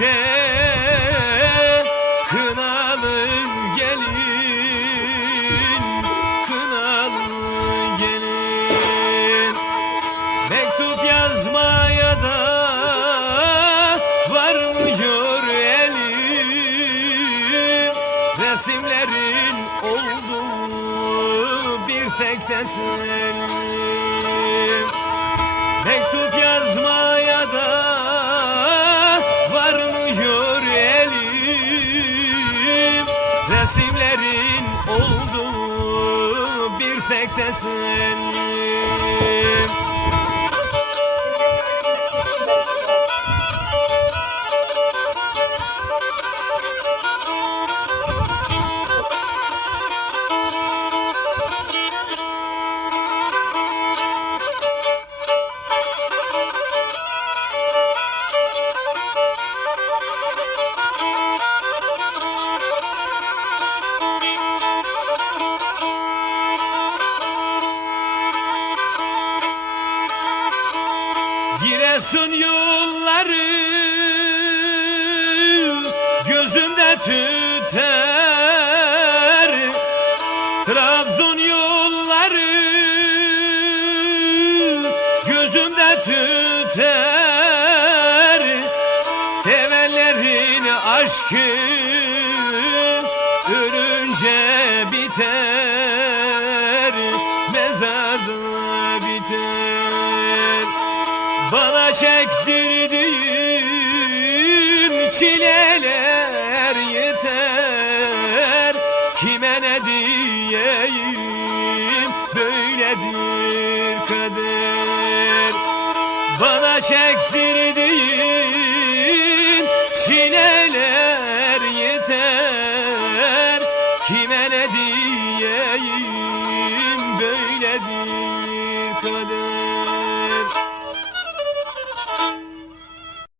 de kınalı gelin kınalı gelin. Mektup yazmaya da varmıyor elim resimlerin oldu bir tek teselli Resimlerin oldu bir tek teselli Giresun yolları gözümde tüter. Trabzon yolları gözümde tüter. Sevenlerin aşkı ölünce biter. Mezarda biter bana çektirdiğin çileler yeter. Kime ne diyeyim? Böyledir kader. Bana çektirdiğin çileler yeter. Kime ne diyeyim? Böyledir kader